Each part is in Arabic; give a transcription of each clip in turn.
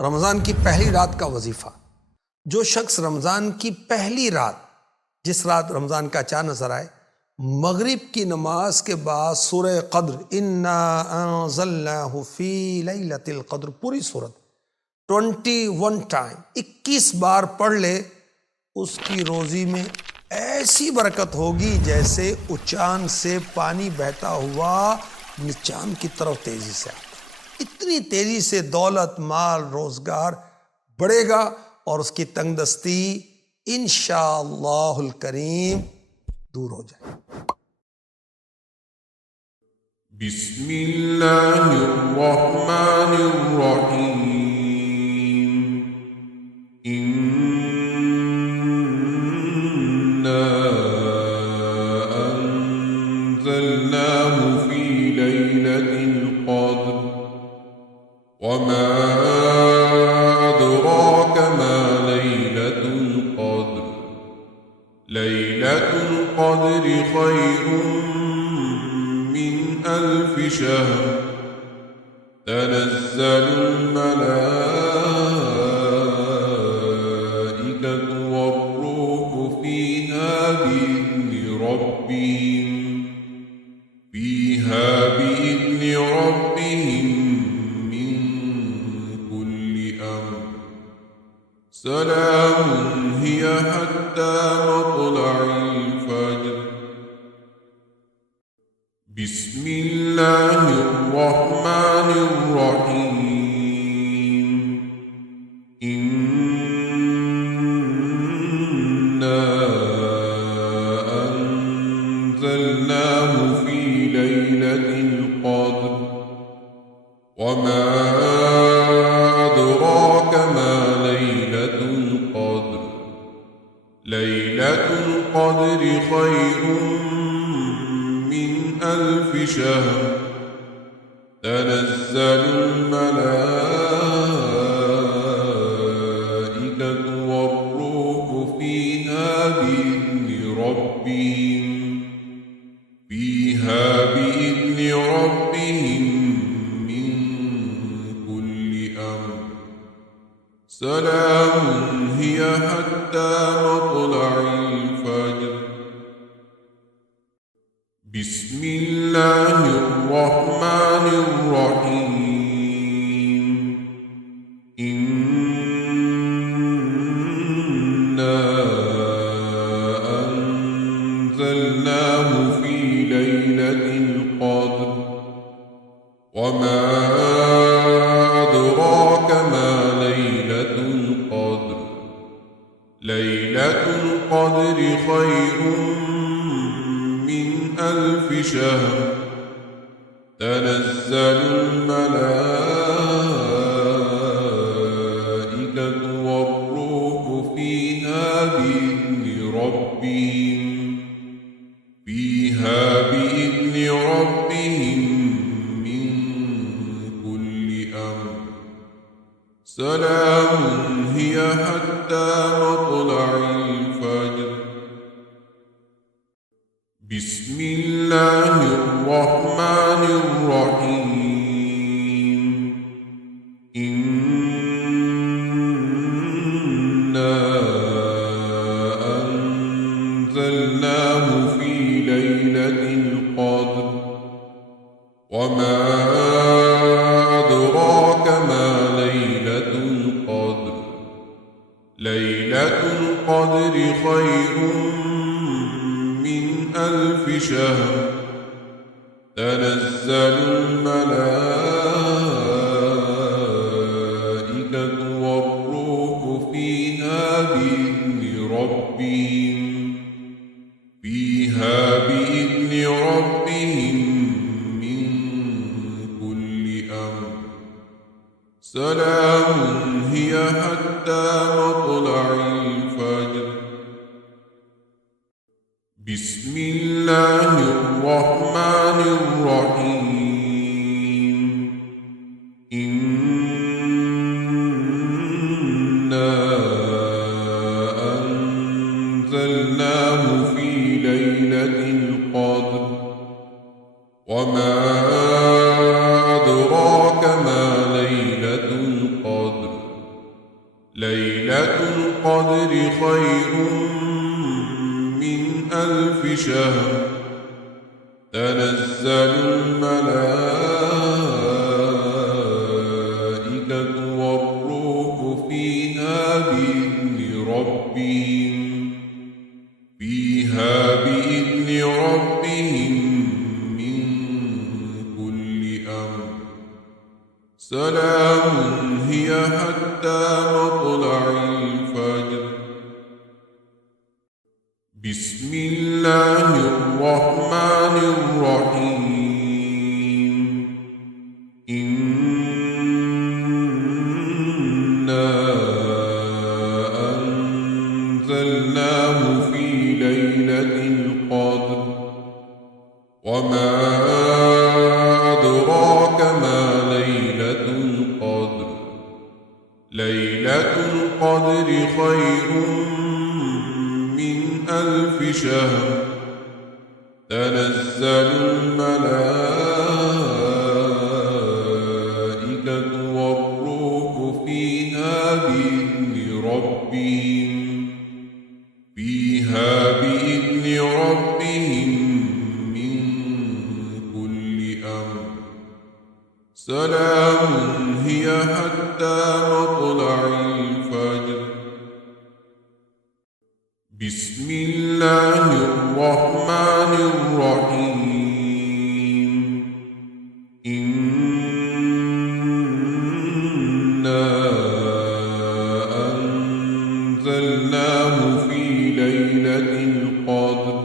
रमज़ान की पहली रात का वजीफ़ा। जो शख्स रमज़ान की पहली रात, जिस रात रमज़ान का चाँद नजर आए, मगरिब की नमाज के बाद सूरह क़द्र इन्ना अंज़लनाहु फ़ी लैलतिल क़द्र पूरी सूरत 21 टाइम 21 बार पढ़ ले, उसकी रोज़ी में ऐसी बरकत होगी जैसे उचान से पानी बहता हुआ निचान की तरफ तेजी से आता। इतनी तेजी से दौलत, माल, रोजगार बढ़ेगा और उसकी तंगदस्ती इंशाअल्लाहुल करीम दूर हो जाए। बिस्मिल्लाहिर्रहमानिर्रहीम। इन्ना अंज़लनाहु फी लैलतिल क़द्र वमा अदराक मा लैलतुल क़द्र लैलतुल क़द्रि खैरुम min alfi shahr tanazzalul malaikatu war-ruhu fiha bi'izni rabbihim min kulli amr salamun hiya hatta matla'il fajr. बिस्मिल्लाहिर्रहमानिर्रहीम। इन्ना अंज़लनाहु फी लैलतिल क़द्र वमा अदराक मा लैलतुल क़द्र लैलतुल क़द्रि खैरुम ألف شهر تنزل الملائكة والروح فيها بإذن ربهم من كل أمر سلام هي حتى مطلع الفجر. بسم الله الرحمن الرحيم. إنا أنزلناه في ليلة القدر وما أدراك ما ليلة القدر ليلة القدر خير ألف شهر تنزل الملائكة والروح فيها بإذن ربهم من كل أمر سلام هي حتى مطلع الفجر. بسم الله الرحمن الرحيم. إنا أنزلناه في ليلة القدر وما أدراك ما ليلة القدر ليلة القدر خير ألف شهر تنزل الملائكة والروح فيها بإذن ربهم من كل أمر سلام هي حتى مطلع الفجر. بسم الله الرحمن الرحيم. إنا أنزلناه في ليلة القدر وما أدراك ما ليلة القدر ليلة القدر خير من 1000 شهر تنزل الملائكة والروح فيها بإذن ربهم من كل أمر سلام هي حتى مطلع الفجر بسم الله الرحمن الرحيم إنا أنزلناه في ليلة القدر وما أدراك ما ليلة القدر ليلة القدر خير من 1000 شهر تنزل الملائكة والروح فيها بإذن ربهم من كل أمر سلام هي حتى مطلع الفجر بسم الله الرحمن الرحيم إنا أنزلناه في ليلة القدر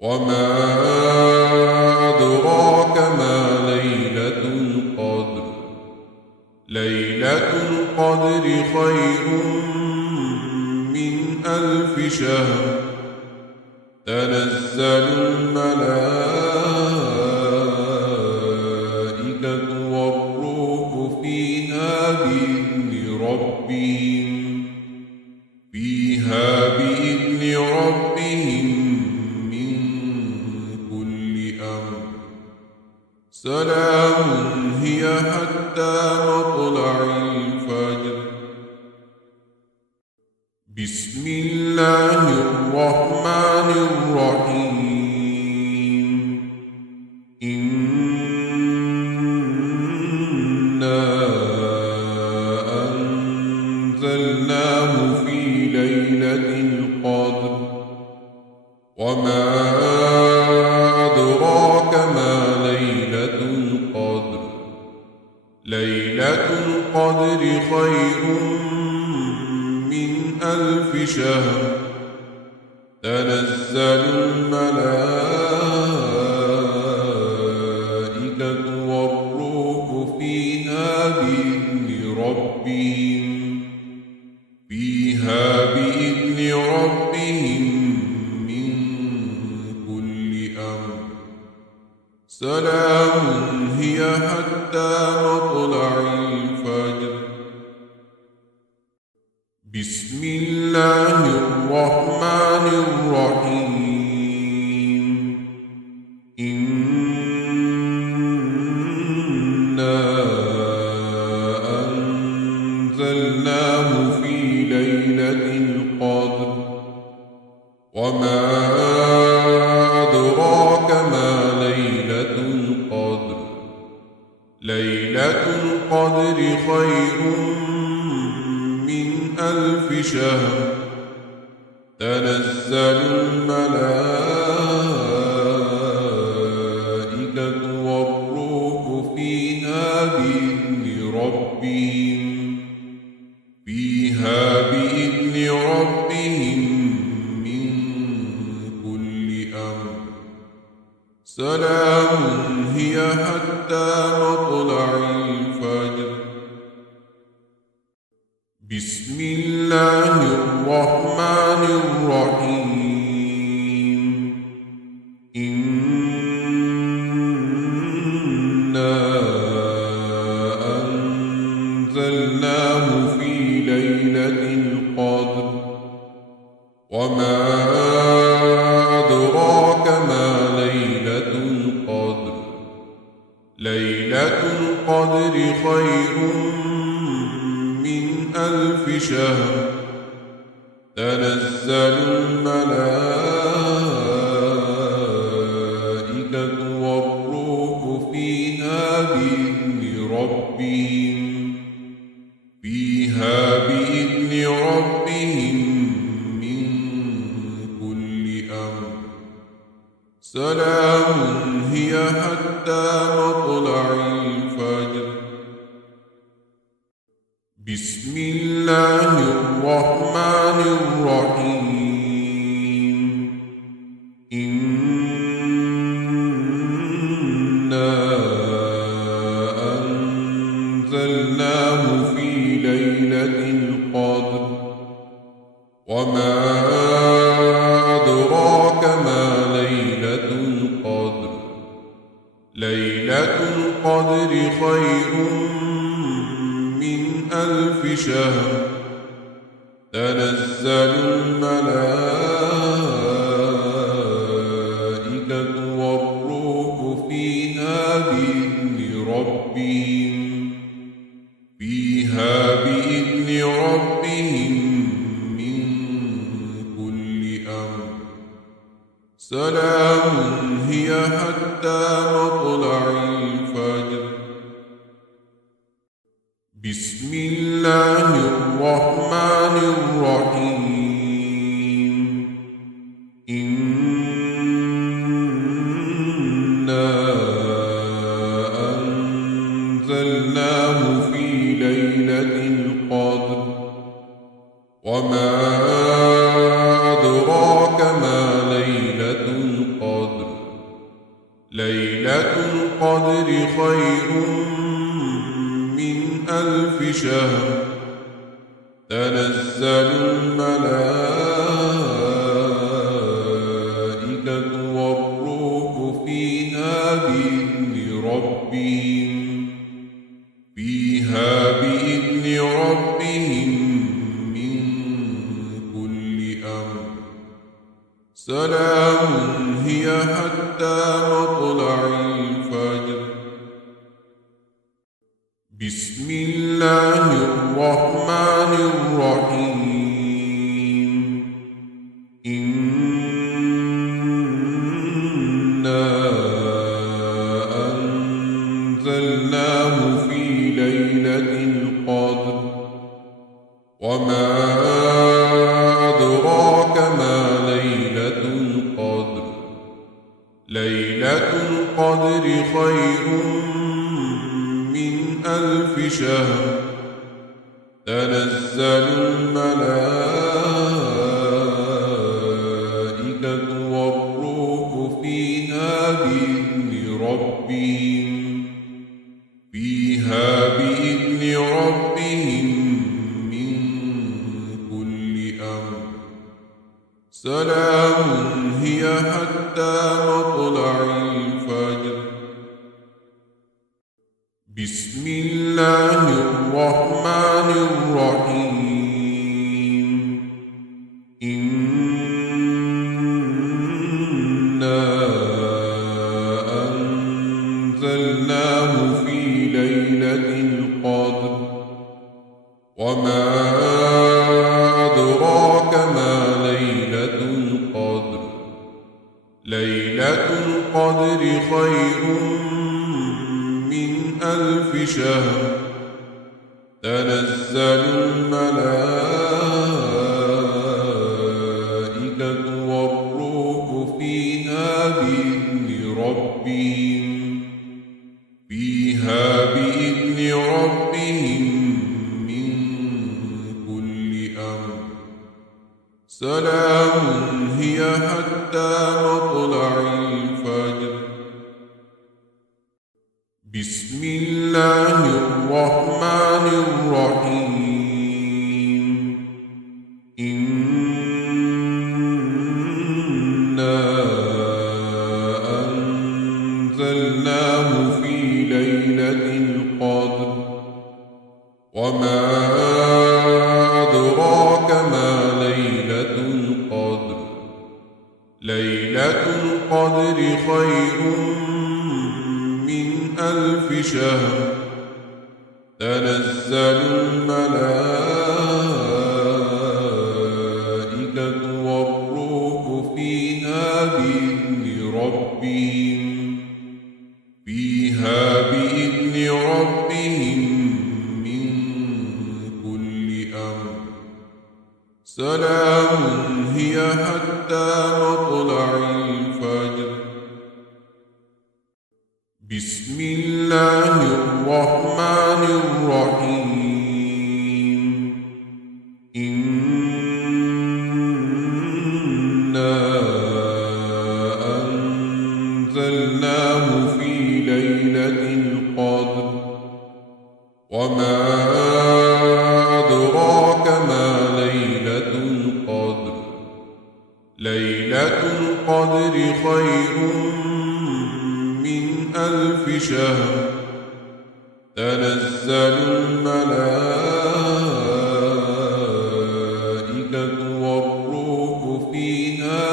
وما أدراك ما ليلة القدر ليلة القدر خير من 1000 شهر تنزل الملائكة والروح فيها بإذن ربهم من كل أمر سلام هي حتى مطلع الفجر بسم الله الرحمن الرحيم إنا أنزلناه في ليلة القدر وما أدراك ما ليلة القدر ليلة القدر خير من 1000 شهر تنزل الملائكة والروح فيها بإذن ربهم من كل أمر سلام هي حتى مطلع الفجر بسم الله الرحمن الرحيم إنا أنزلناه في ليلة القدر وما أدراك ما ليلة القدر ليلة القدر خير من 1000 شهر تنزل الملائكة والروح فيها بإذن ربهم من كل أمر سلام هي حتى مطلع الفجر بسم الله الرحمن الرحيم إنا أنزلناه في ليلة القدر وما أدراك ما ليلة القدر ليلة القدر خير من ألف شهر تنزل الملائكة والروح فيها بإذن ربهم من كل أمر سلام هي حتى مطلع الفجر بسم الله الرحمن الرحيم إنا أنزلناه في ليلة القدر وما أدراك ما ليلة القدر ليلة القدر خير من ألف شهر تنزل الملائكة والروح فيها بإذن ربهم من كل أمر سلام هي حتى مطلع الفجر بسم الله الرحمن الرحيم إنا أنزلناه في ليلة القدر وما أدراك ما ليلة القدر ليلة القدر خير من ألف شهر تنزل الملائكة والروح فيها بإذن ربهم من كل أمر سلام هي حتى مطلع الفجر بسم الله الرحمن الرحيم إنا أنزلناه في ليلة القدر وما أدراك ما ليلة القدر ليلة القدر خير من ألف شهر تنزل الملائكة والروح فيها بإذن ربهم من كل أمر سلام هي حتى مطلع الفجر بسم الله الرحمن الرحيم إنا أنزلناه في ليلة القدر وما أدراك ما ليلة القدر ليلة القدر خير من ألف شهر تنزل الملائكة والروح فيها بإذن ربهم من كل أمر سلام هي حتى مطلع الفجر بسم الله الرحمن الرحيم إنا أنزلناه في ليلة القدر وما أدراك ما ليلة القدر ليلة القدر خير من ألف شهر تنزل الملائكة سلام هي حتى مطلع الفجر. بسم الله الرحمن الرحيم. إنا أنزلناه في ليلة القدر وما أدراك ما ليلة القدر. ليلة القدر خير من 1000 شهر. تنزل الملائكة والروح فيها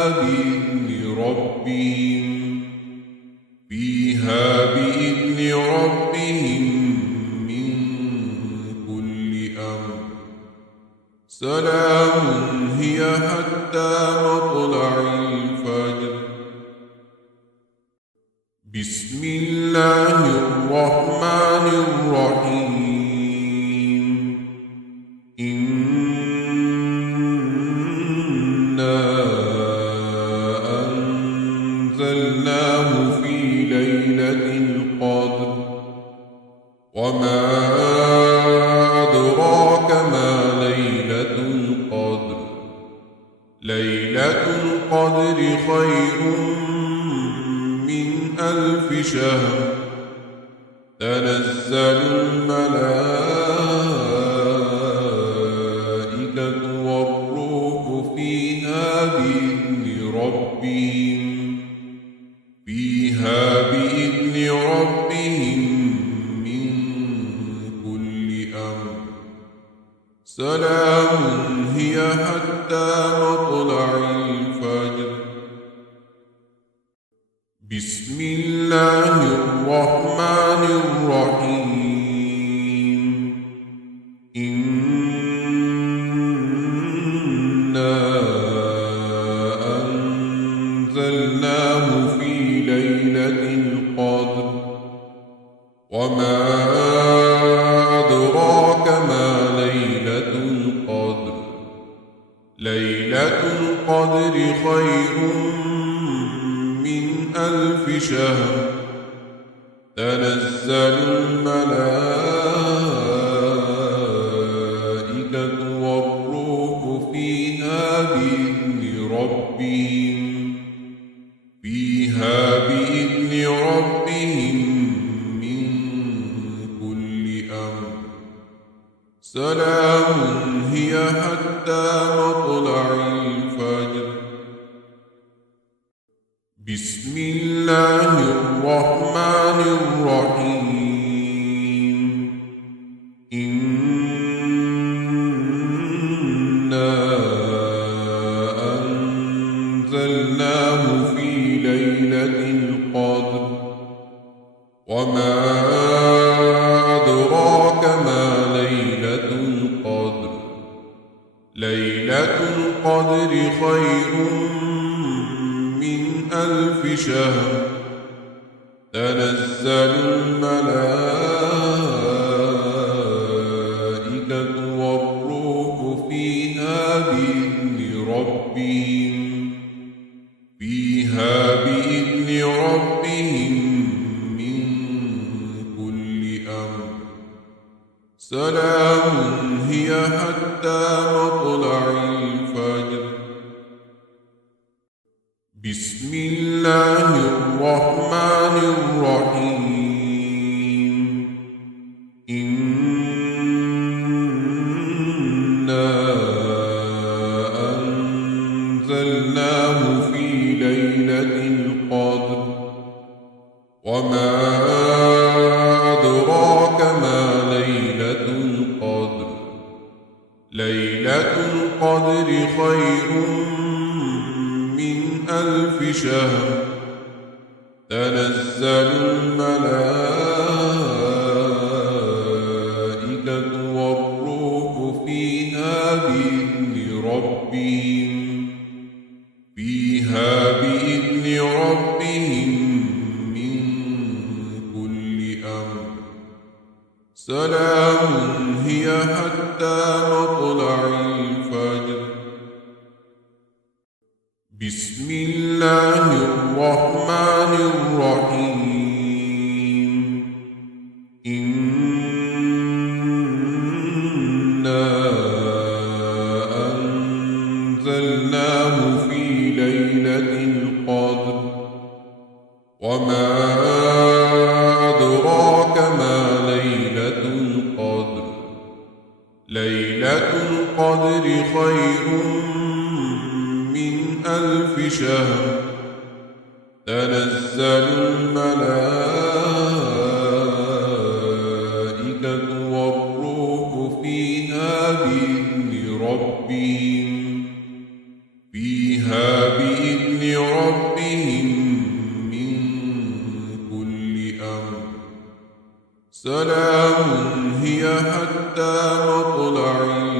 بإذن ربهم من كل أمر. سلام هي حتى مطلع الفجر. بسم الله الرحمن الرحيم. إنا أنزلناه في ليلة القدر وما أدراك ما ليلة القدر. ليلة القدر خير من 1000 شهر. تنزل الملائكة والروح فيها بإذن ربهم من كل أمر. سلام هي حتى مطلع الفجر. بسم الله الرحمن الرحيم. إنا أنزلناه في ليلة القدر وما أدراك ما ليلة القدر. ليلة القدر خير من 1000 شهر. تنزل الملائكة والروح فيها بإذن ربهم من كل أمر. سلام هي حتى مطلع الفجر. بسم الله الرحمن الرحيم. إنا أنزلناه في ليلة القدر وما أدراك ما ليلة القدر. ليلة القدر خير من 1000 شهر. تنزل الملائكة والروح فيها بإذن ربهم من كل أمر. سلام هي حتى مطلع الفجر. بسم الله الرحمن الرحيم. إنا أنزلناه في ليلة القدر وما أدراك ما ليلة القدر. ليلة القدر خير من 1000 شهر. تنزل الملائكة والروح فيها بإذن ربهم من كل أمر. سلام هي حتى مطلع الفجر. بسم الله الرحمن الرحيم إنا أنزلناه في ليلة القدر وما أدراك ما ليلة القدر ليلة القدر خير من 1000 شهر تنزل الملائكة والروح فيها بإذن ربهم من كل أمر سلام هي حتى مطلع